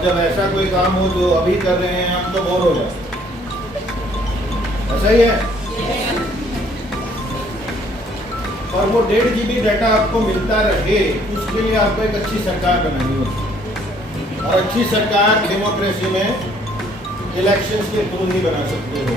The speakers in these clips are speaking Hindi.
और जब ऐसा कोई काम हो जो अभी कर रहे हैं हम तो बोर हो जाते हैं। ऐसा ही है। और वो 1.5 GB डाटा आपको मिलता रहे, उसके लिए आपको एक अच्छी सरकार बनानी होगी। और अच्छी सरकार डेमोक्रेसी में इलेक्शंस के थ्रू ही बना सकते हो।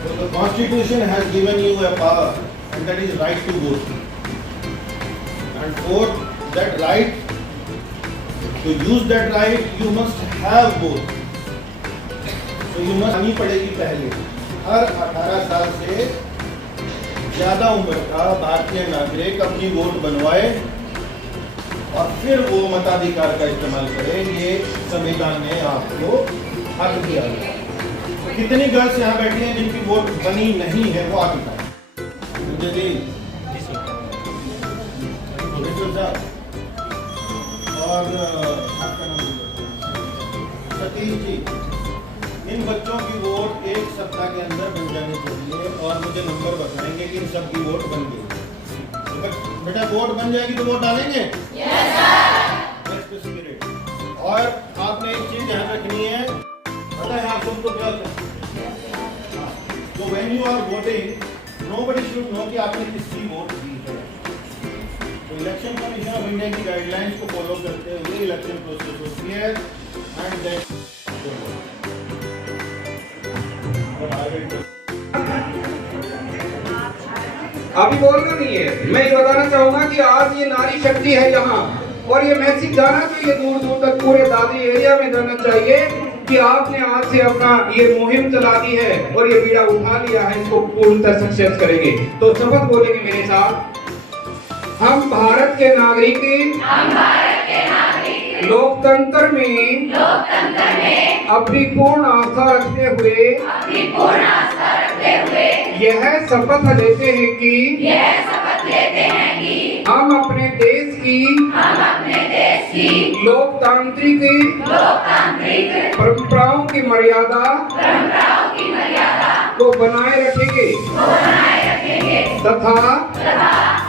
तो the constitution has given you a power and that is right to vote. And for that right, to use that right, you must have both. So you must आनी पड़ेगी पहले। हर 18 साल से ज़्यादा उम्र का भारतीय नागरिक अपनी वोट बनवाए और फिर वो मताधिकार का इस्तेमाल करे। ये संविधान ने आपको हक दिया है। कितनी गर्ल्स यहाँ बैठी हैं जिनकी वोट बनी नहीं है, वो आप बताएं मुझे भी। और आपका नाम सतीश जी, इन बच्चों की वोट 1 सप्ताह के अंदर बन जानी चाहिए और मुझे नंबर बताएंगे कि इन सब की वोट बन गई। बेटा वोट बन जाएगी तो वोट डालेंगे? Yes sir. स्पिरिट। और आपने एक चीज ध्यान रखनी है, पता है आप सबको क्या होता है? तो when you are voting, nobody should know कि आपने किसकी वोट दी है। इलेक्शन कमीशन ऑफ इंडिया की गाइडलाइंस को फॉलो करते हुए इलेक्शन प्रोसेस होती है। एंड देन अभी बोलना नहीं है। मैं ये बताना चाहूंगा कि आज ये नारी शक्ति है यहाँ, और ये मैसेज जाना चाहिए दूर दूर तक, पूरे दादरी एरिया में जाना चाहिए कि आपने आज से अपना ये मुहिम चला दी है और ये बीड़ा उठा लिया है, इसको पूर्णतः सक्सेस करेंगे। तो शपथ बोलेंगे मेरे साथ। हम भारत के नागरिक लोकतंत्र में अपनी पूर्ण आस्था रखते हुए यह शपथ लेते हैं कि हम अपने देश की लोकतांत्रिक परंपराओं की मर्यादा को बनाए रखेंगे तथा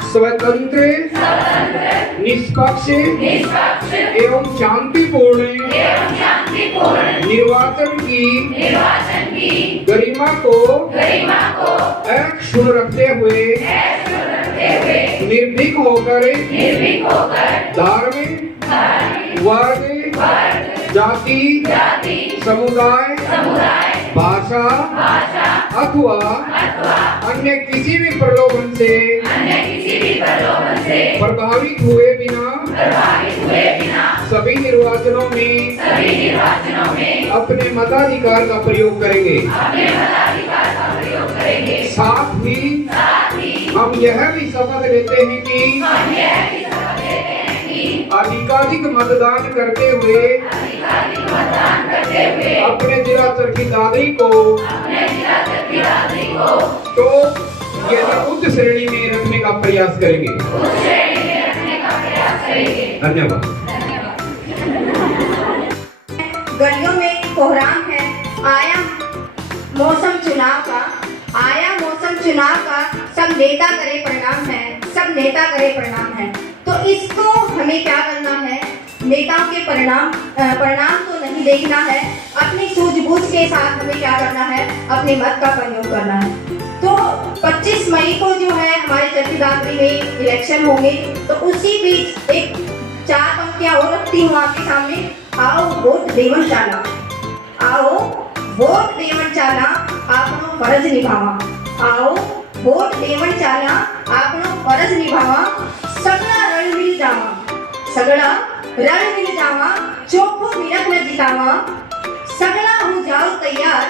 स्वतंत्र, निष्पक्ष एवं शांतिपूर्ण निर्वाचन की गरिमा को अक्षुण्ण रखते हुए निर्भीक होकर धार्मिक, वर्ग, जाति, समुदाय, भाषा अथवा अन्य किसी भी प्रलोभन से प्रभावित हुए बिना सभी निर्वाचनों में अपने मताधिकार का प्रयोग करेंगे। साथ ही हम यह भी शपथ लेते हैं कि अधिकाधिक मतदान करते हुए अपने जिला चरखी दादरी को तो यह उच्च श्रेणी में रखने का प्रयास करेंगे। धन्यवाद। गलियों में कोहराम है, आया मौसम चुनाव का, सब नेता करे प्रणाम है, सब नेता करे प्रणाम है। तो इसको हमें क्या करना है? नेताओं के परिणाम तो नहीं देखना है, अपनी सूझबूझ के साथ हमें क्या करना है? अपने मत का प्रयोग करना है। तो 25 मई को जो है हमारे चरखी दादरी में इलेक्शन होंगे, तो उसी बीच एक 4 पंक्तियां और रखती हूँ आपके सामने। आओ वोट देवन चाला, आओ वोट देवन चाला, आपनो फर्ज निभावा। आओ वोट देवन चाला, आपनो फर्ज निभावा। सगळा रण मिल जावा, चोखो मिनट न जितावा। सगळा हो जाओ तैयार,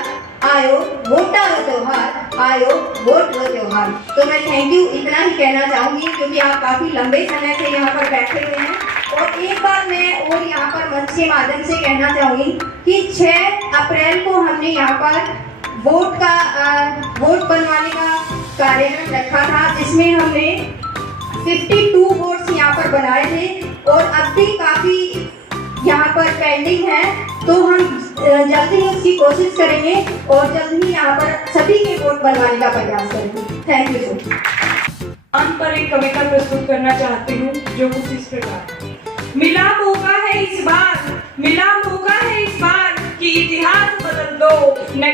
आयो वोटारो त्योहार, आयो वोट रो त्योहार। तो मैं थैंक यू इतना ही कहना चाहूंगी, क्योंकि आप काफी लंबे समय से यहाँ पर बैठे हुए हैं। और एक बार मैं और यहाँ पर मंच के माध्यम से कहना चाहूंगी कि 6 अप्रैल को हमने यहाँ पर वोट बनवाने का कार्यक्रम रखा था, जिसमें हमने 52 वोट्स यहाँ पर बनाए थे और अब भी काफी यहाँ पर पेंडिंग है। तो हम जल्द ही उसकी कोशिश करेंगे और जल्द ही यहाँ पर सभी के वोट बनवाने का प्रयास करेंगे। Thank you so much. पर एक कविता प्रस्तुत करना चाहती हूँ जो कुछ इस प्रकार। मिला मौका है इस बार, मिला मौका दो, न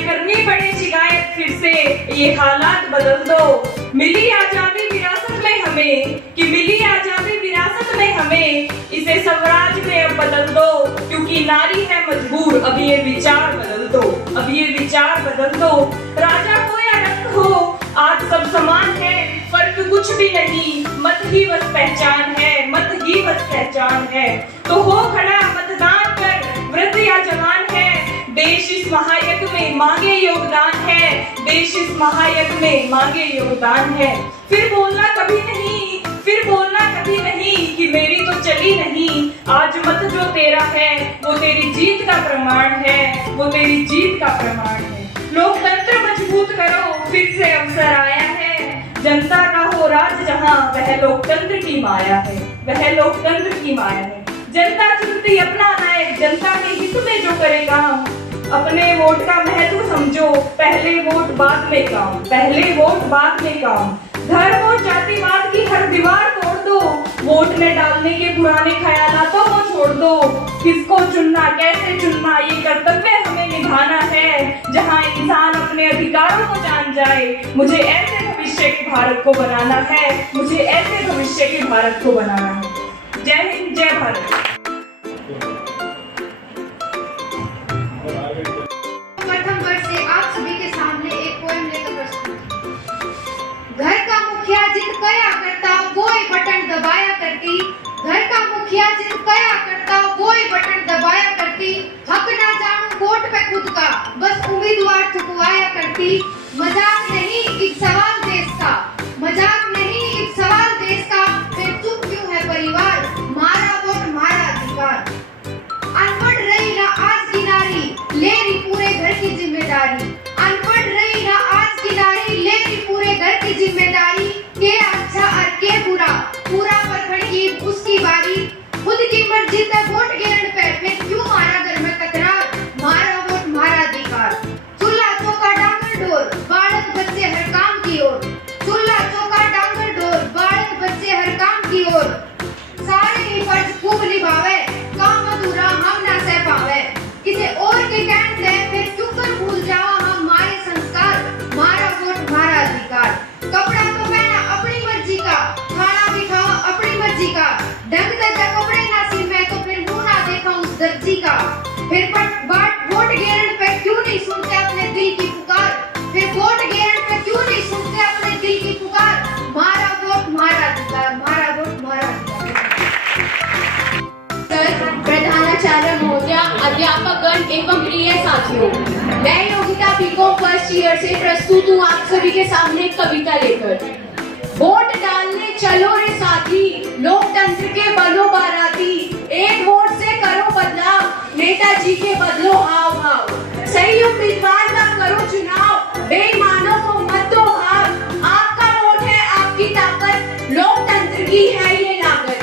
करनी पड़े शिकायत फिर से, ये हालात बदल दो। मिली आजादी विरासत में हमें, कि मिली आजादी विरासत में हमें, इसे स्वराज में अब बदल दो, क्योंकि नारी है मजबूर, अब ये विचार बदल दो, अब ये विचार बदल दो। राजा हो या रंग हो, आज सब समान है, फर्क कुछ भी नहीं, मत ही बस पहचान है, मत ही बस पहचान है। तो हो खड़ा मतदान कर, वृद्ध या जवान है, देश इस महायज्ञ में मांगे योगदान है, देश इस महायज्ञ में मांगे योगदान है। फिर बोलना कभी नहीं, फिर बोलना कभी नहीं, कि मेरी तो चली नहीं, आज मत जो तेरा है, वो तेरी जीत का प्रमाण है, वो तेरी जीत का प्रमाण है। लोकतंत्र मजबूत करो, फिर से अवसर आया है, जनता का हो राज जहां, वह लोकतंत्र की माया है, वह लोकतंत्र की माया है। जनता चुनती अपना नायक, जनता के हित में जो करे काम, अपने वोट का महत्व समझो, पहले वोट बाद में काम, पहले वोट बाद में काम। धर्म और जातिवाद की हर दीवार तोड़ दो, वोट में डालने के पुराने ख्यालातों को छोड़ दो। किसको चुनना, कैसे चुनना, ये कर्तव्य हमें निभाना है, जहां इंसान अपने अधिकारों को जान जाए। मुझे ऐसे भविष्य के भारत को बनाना है, मुझे ऐसे भविष्य के भारत को बनाना है। जय हिंद, जय भारत। प्रथम वर्ष से आप सभी के सामने एक पोएम लेकर प्रस्तुत। घर का मुखिया जिद कया करता, वोई बटन दबाया करती। घर का मुखिया जिद कया करता, वोई बटन दबाया करती। हक ना जानू वोट पे खुद का, बस उम्मीदवार थुकवाया करती। मजाक नहीं एक सवाल देश का, मजाक नहीं एक सवाल देश का, फिर चुप क्यों है परिवार, मारा वोट मारा अधिकार। अनपढ़ रही ना आज की नारी, ले रही पूरे घर की जिम्मेदारी। अनपढ़ रही ना आज की नारी, ले रही पूरे घर की जिम्मेदारी। के अच्छा और के बुरा, पूरा परखड़ की उसकी बारी। खुद की मर्जी से वोट गिरने पे, फिर क्यों मारा घर में तकरार, मारा वोट मारा अधिकार। चूल्हा चौका डांगर डोर, बालक बच्चे हर काम की ओर। चूल्हा चौका डांगर डोर, बालक बच्चे हर काम की ओर। सारे ही फर्ज खूब निभावे, काम अधूरा हम ना सह पावे। किसी और के कहने से फिर क्यों कर भूल जाओ हम हमारे संस्कार, मारा वोट मारा अधिकार। कपड़ा तो पहना अपनी मर्जी का, खाना भी खाओ अपनी मर्जी का। ढंग से जब कपड़े ना सिलवे तो फिर मुंह ना देखा उस दर्जी का। फिर बाट वोट गिरने पे क्यों नहीं सुनते अपने दिल की पुकार, फिर वोट गिरने पे क्यों नहीं सुनते अपने दिल की पुकार। मारा वोट मारा अधिकार, मारा वोट मारा अधिकार। प्रधानाचार्य महोदया, अध्यापकगण एवं प्रिय साथियों, मैं योगिता बीकॉम फर्स्ट ईयर से प्रस्तुत हूँ आप सभी के सामने कविता लेकर। वोट डालने चलो रे साथी, लोकतंत्र के बनो बाराती। एक वोट से करो बदलाव, नेताजी के बदलो हाव भाव। सही उम्मीदवार का करो चुनाव, बेईमानों को मत दो भाव। आपका वोट है आपकी ताकत, लोकतंत्र की है ये लागत।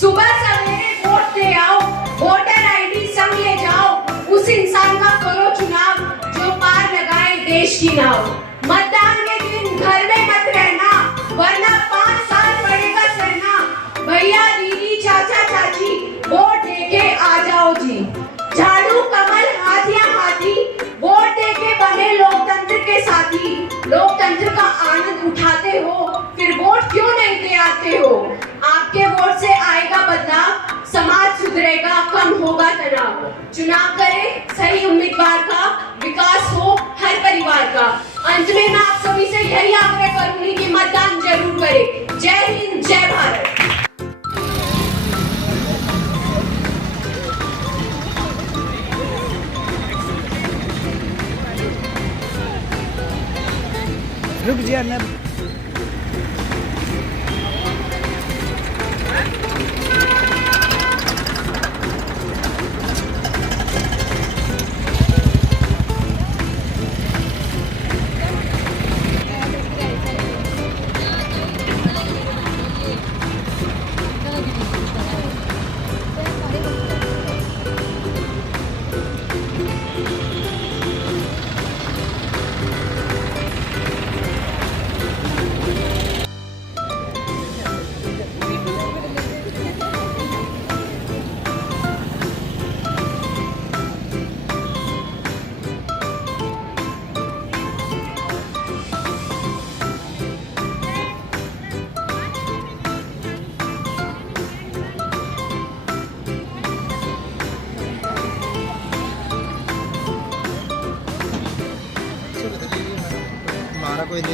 सुबह सवेरे वोट दे आओ, वोटर आईडी संग ले जाओ। उस इंसान का करो चुनाव, जो पार लगाए देश की नाव। मतदान के दिन घर में मत रहना, वरना 5 साल पड़ेगा सहना। भैया दीदी चाचा चाची, वोट देके आ जाओ जी। झाड़ू कमल हाथिया हाथी, वोट देके बने लोकतंत्र के साथी। लोकतंत्र का आनंद उठाते हो, फिर वोट क्यों नहीं दे आते हो। आपके वोट से आएगा बदलाव, समाज सुधरेगा, कम होगा तनाव। चुनाव करें सही उम्मीदवार का, विकास हो हर परिवार का। अंत में मैं आप सभी से यही आग्रह करूंगी कि मतदान जरूर करें। जय हिंद, जय भारत। रुक जा।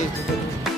भेज दो।